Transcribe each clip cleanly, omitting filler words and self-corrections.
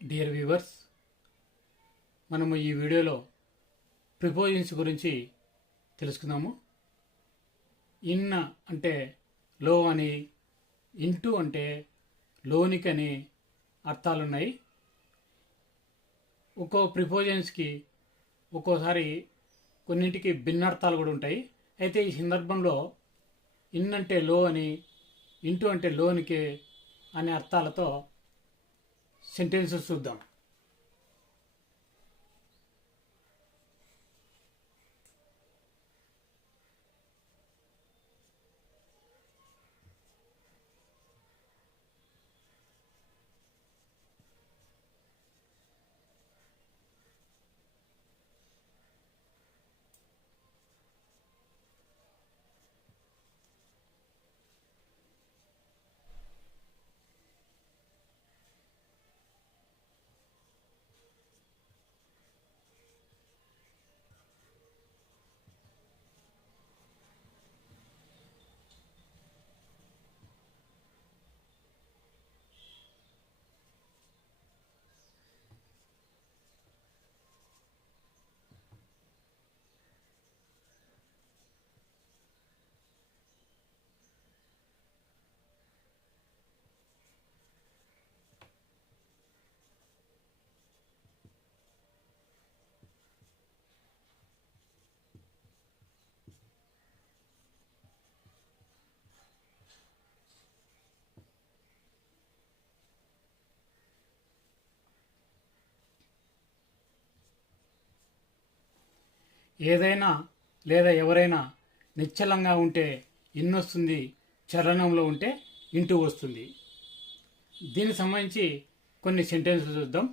Dear viewers, మనము ఈ వీడియోలో ప్రిపోజిషన్స్ గురించి తెలుసుకుందాము. ఇన్ అంటే లో అని, ఇంటూ అంటే లోనికి అని అర్థాలున్నాయి. ఒక్కో ప్రిపోజిషన్స్కి ఒక్కోసారి కొన్నింటికి భిన్నార్థాలు కూడా ఉంటాయి. అయితే ఈ సందర్భంలో ఇన్ అంటే లో అని, ఇంటూ అంటే లోనికి అనే అర్థాలతో సెంటెన్సెస్ చూద్దాం. ఏదైనా లేదా ఎవరైనా నిశ్చలంగా ఉంటే ఇన్ వస్తుంది, చలనంలో ఉంటే ఇంటూ వస్తుంది. దీనికి సంబంధించి కొన్ని సెంటెన్సెస్ చూద్దాం.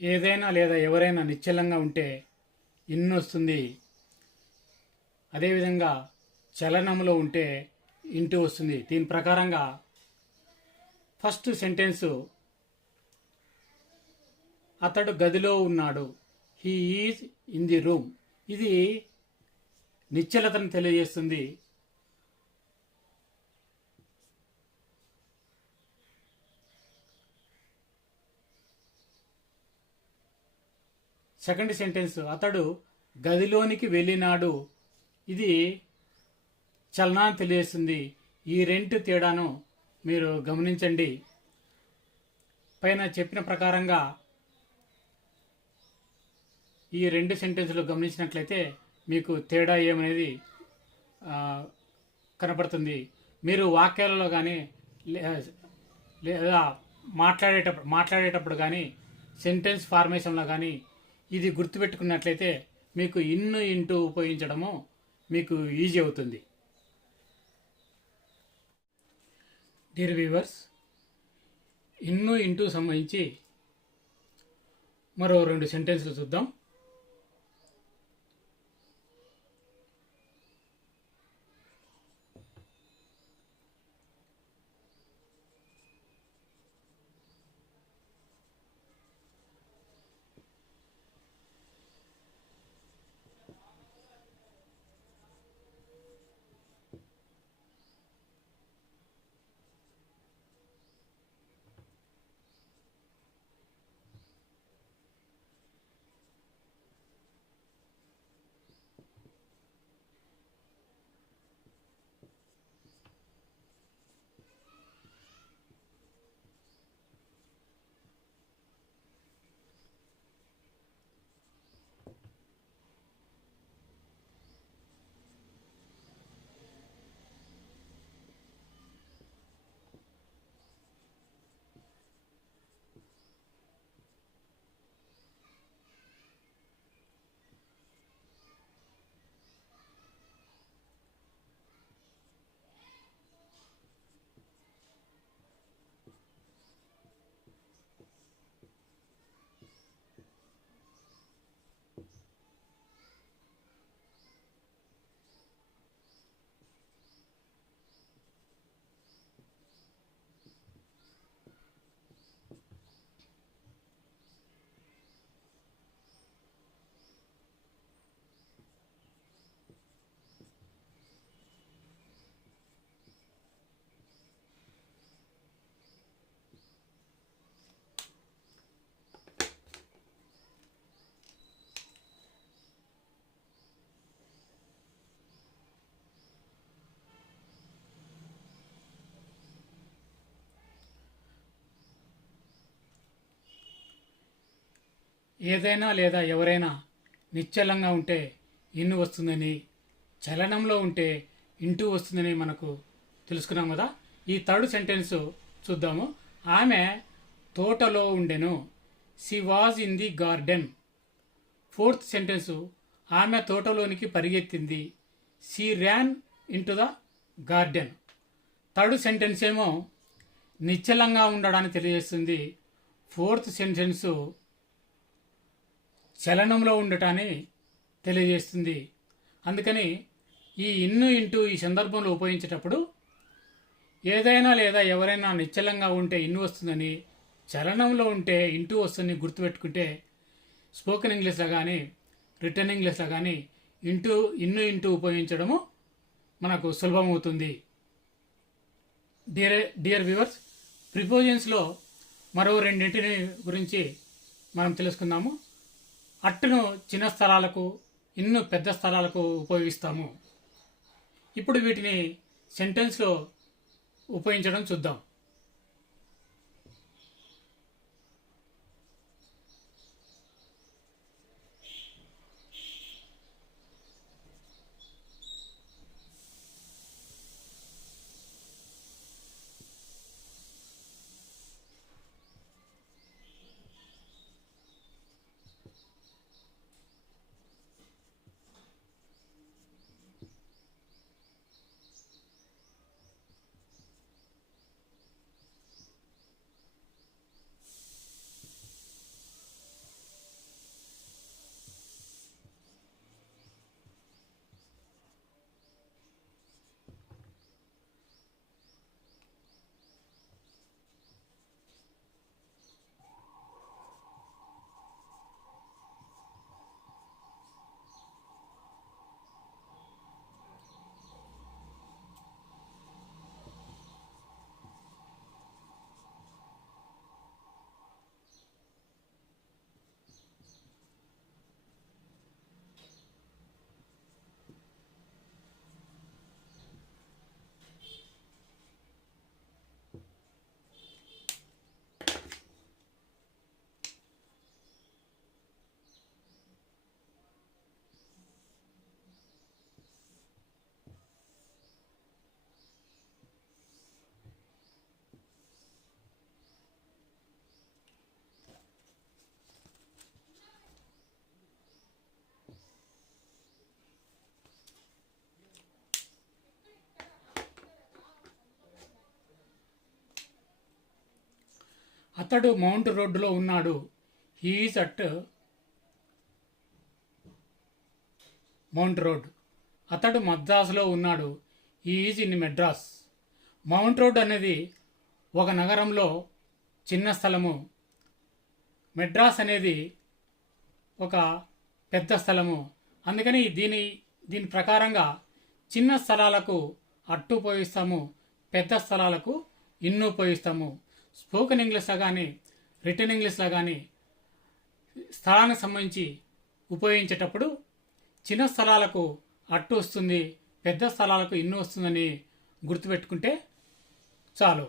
ఏదైనా లేదా ఎవరైనా నిశ్చలంగా ఉంటే ఇన్ వస్తుంది. అదేవిధంగా చలనంలో ఉంటే ఇంటూ వస్తుంది. దీని ప్రకారంగా ఫస్ట్ సెంటెన్సు అతడు గదిలో ఉన్నాడు, he is in the room. ఇది నిశ్చలతను తెలియజేస్తుంది. సెకండ్ సెంటెన్స్ అతడు గదిలోనికి వెళ్ళినాడు, ఇది చలనాన్ని తెలియజేస్తుంది. ఈ రెండు తేడాను మీరు గమనించండి. పైన చెప్పిన ప్రకారంగా ఈ రెండు సెంటెన్సులు గమనించినట్లయితే మీకు తేడా ఏమనేది కనపడుతుంది. మీరు వాక్యాలలో కానీ లేదా మాట్లాడేటప్పుడు కానీ సెంటెన్స్ ఫార్మేషన్లో కానీ ఇది గుర్తుపెట్టుకున్నట్లయితే మీకు ఇన్ను ఇంటూ ఉపయోగించడము మీకు ఈజీ అవుతుంది. డియర్ వ్యూవర్స్, ఇన్ను ఇంటూ సంబంధించి మరో 2 సెంటెన్స్లు చూద్దాం. ఏదైనా లేదా ఎవరైనా నిశ్చలంగా ఉంటే ఇన్ను వస్తుందని, చలనంలో ఉంటే ఇంటూ వస్తుందని మనకు తెలుసుకున్నాం కదా. ఈ థర్డ్ సెంటెన్స్ చూద్దాము. ఆమె తోటలో ఉండెను. She was in the garden. Fourth sentence, ఆమె తోటలోనికి పరిగెత్తింది. She ran into the garden. Third sentence ఏమో నిశ్చలంగా ఉండడాన్ని తెలియజేస్తుంది. ఫోర్త్ సెంటెన్స్ చలనంలో ఉండటాన్ని తెలియజేస్తుంది. అందుకని ఈ ఇన్ను ఇంటూ ఈ సందర్భంలో ఉపయోగించేటప్పుడు ఏదైనా లేదా ఎవరైనా నిశ్చలంగా ఉంటే ఇన్ను వస్తుందని, చలనంలో ఉంటే ఇంటూ వస్తుందని గుర్తుపెట్టుకుంటే స్పోకెన్ ఇంగ్లీష్లో కానీ రిటర్న్ ఇంగ్లీష్లో కానీ ఇన్ను ఇంటూ ఉపయోగించడము మనకు సులభమవుతుంది. డియర్ వ్యూవర్స్, ప్రిపోజిషన్స్లో మరో రెండింటిని గురించి మనం తెలుసుకుందాము. అట్టును చిన్న స్థలాలకు, ఇన్ను పెద్ద స్థలాలకు ఉపయోగిస్తాము. ఇప్పుడు వీటిని సెంటెన్స్లో ఉపయోగించడం చూద్దాం. అతడు మౌంట్ రోడ్డులో ఉన్నాడు. He is at mount road. అతడు మద్రాసులో ఉన్నాడు. He is in Madras. Mount road అనేది ఒక నగరంలో చిన్న స్థలము. మెడ్రాస్ అనేది ఒక పెద్ద స్థలము. అందుకని దీని ప్రకారంగా చిన్న స్థలాలకు అట్టు ఉపయోగిస్తాము, పెద్ద స్థలాలకు ఇన్ను ఉపయోగిస్తాము. స్పోకెన్ ఇంగ్లీష్లో కానీ రిటర్న్ ఇంగ్లీష్లో కానీ స్థలానికి సంబంధించి ఉపయోగించేటప్పుడు చిన్న స్థలాలకు అట్టు వస్తుంది, పెద్ద స్థలాలకు ఇన్ను వస్తుందని గుర్తుపెట్టుకుంటే చాలు.